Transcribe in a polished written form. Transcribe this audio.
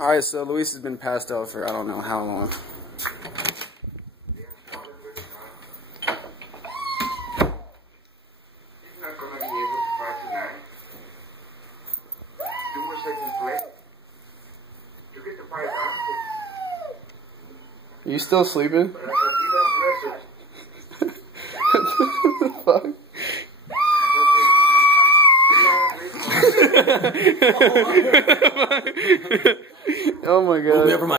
Alright, so Luis has been passed out for I don't know how long. Are you still sleeping? Fuck. Oh my god.